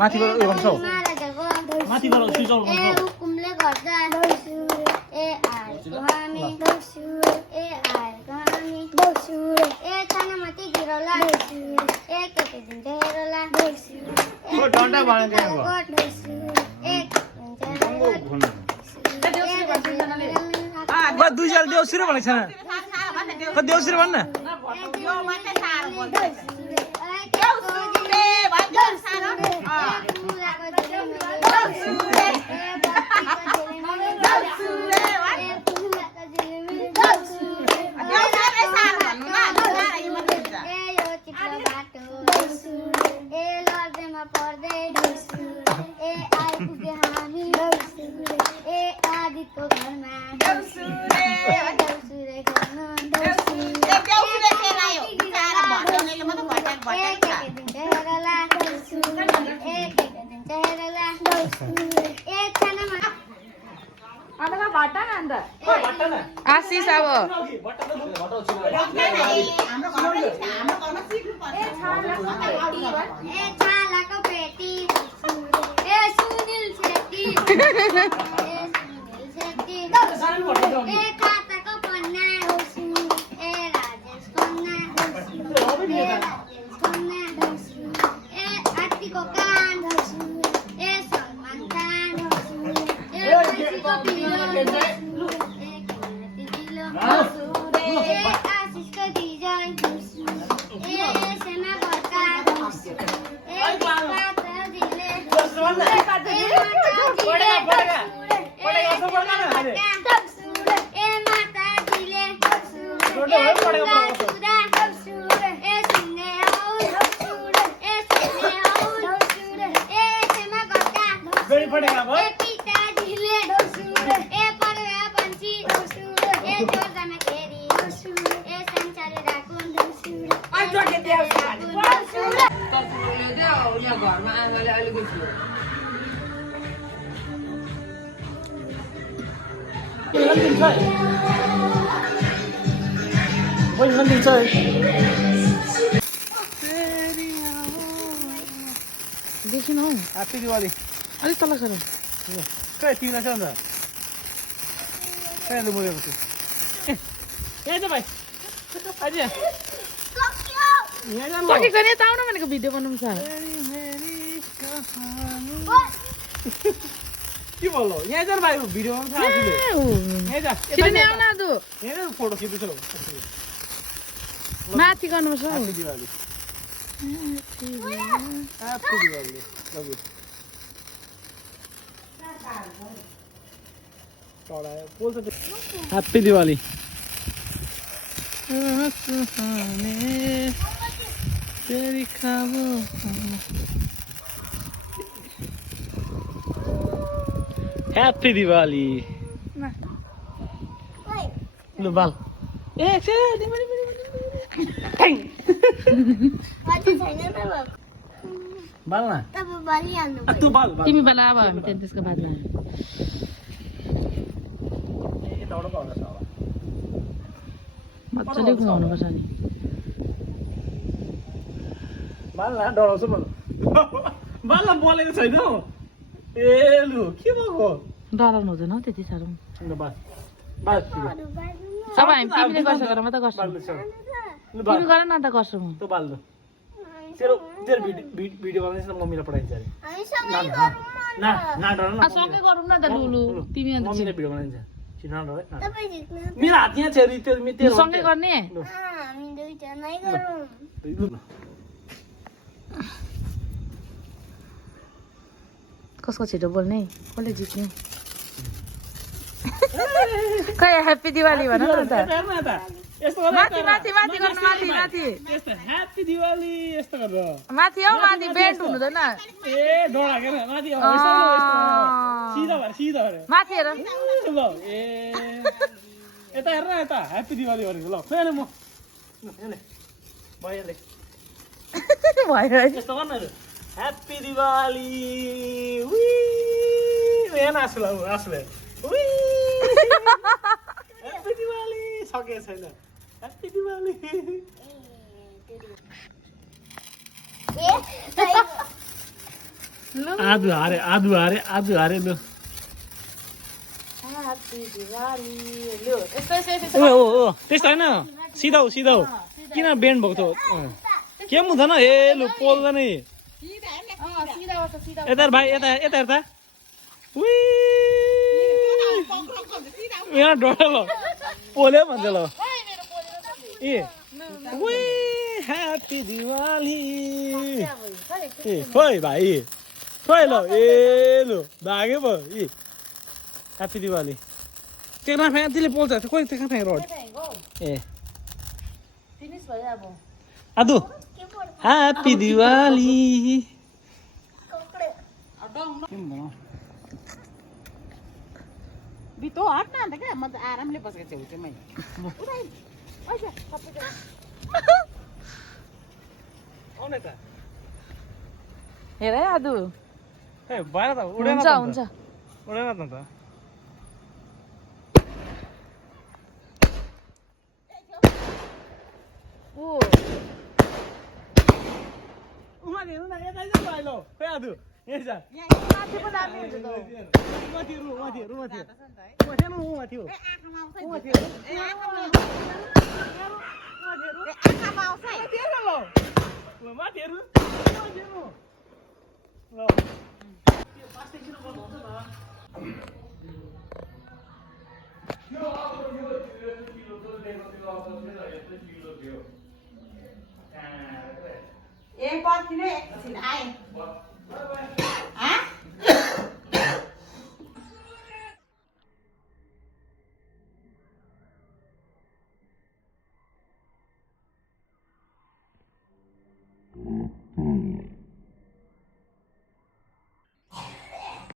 माथिबाट उयो गर्छौ माथिबाट स्विच अफ गर्छौ हुकुमले गर्दा ए आएको हामी ए आएको हामी ए छानामाथि गिरौला ए केटे दिन्छ हेरौला ओ डन्डा बाँड्न दिएको बा दुई जाल देउसिरे भनेको छैन क देउसिरे भन्न आशिष अब छालाको पेटी ए सुनिल छेत्री ए खाताको पन्ना ए राजेश खन्ना ए आरतीको कान ए सलमान खान ए खुसीको पिलो ए आशिषको डिजाइन ए सेना भर्का ए माता दिले घरमा आमाले अलिकति देखिन हौ ह्यापी दिवाली अलिक तल सर कहाँ तिमीलाई छ नि त कहाँ मुरेको छु यहाँ त भाइ अझै सकेको नि त आउन भनेको भिडियो बनाउनु छ के बोल्नु यहाँ जानु भाइ भिडियो बनाउनु छ आफूले यहाँ जा छिटो आउन दु यहाँ फोटो खिच्दैछौ माथि गर्नुपर्छ हौ happy Diwali happy Diwali love you happy Diwali तेरी खाबो ह्यापी दिवाली लु बाल ए बाल न तँ बाल तिमी बेला अब हामी त्यसको बादमा मजाले घुमाउनुपर्छ नि बालना डराउँछु म बालना बोलेको छैन ए लु के भएको डराउनु हुँदैन हौ त्यति साह्रो बाल बाल अब हामी तिमीले गर्छ गरेर म त गर्छु तिमी गर न त गर्छु म तँ बाल तेरो तेरो भिडियो बनाइस् न मम्मीलाई पठाइदिन्छ अरे ना ना डर न सँगै गरौँ न त लुलु तिमी अन्त मम्मीले भिडियो बनाइदिन्छ चिना डर है मेरो हात यहाँ छ तेरो सँगै गर्ने हामी दुईजनै गरौँ कसको छिटो बोल्ने कसले जित्ने खै ह्याप्पी दिवाली भन न त माथि माथि माथि गर्नु माथि माथि ह्याप्पी दिवाली यस्तो गरेर माथि हौ माथि बेन्ड हुनुहुँदैन ए डरा के माथि सिधा भएर सिधा भएर माथि हेर ल ए यता हेर न यता ह्याप्पी दिवाली भनेको ल फेरि म भइहाल्यो भयो है यस्तो गर्न ह्याप्पी दिवाली वी यहाँ आसुला आसुले ह्याप्पी दिवाली सकेको छैन ह्याप्पी दिवाली आदु हारे लु ओ त्यस्तो होइन सिधा हो किन बेन्ड भएको थियो के पनि हुँदैन ए लु पोल्दैन यता भाइ यता हेर्दा यहाँ डर ल पोल्यो भन्छ ल ए ह्याप्पी दिवाली ए खोइ भाइ खोइ ल ए लु भाग्यो भयो ए ह्याप्पी दिवाली त्यो नफ्याँक त्यसले पोल्छ खोइ त्यो कहाँ फ्याँक ए आदु ह्याप्पी दिवाली बितो हट न त क्या म त आरामले बसेको छेउछेउमै आउने त हेर है आदु ए भएर त उडेन हुन्छ उडेन त ओ उमाथि हेर्नु न यता आइज भाइ ल खै आदु यहाँ छ माथि पो दामी हुन्छ त माथि हो माथि हेर्नु ल एक पर्खिनु एकछिन आएँ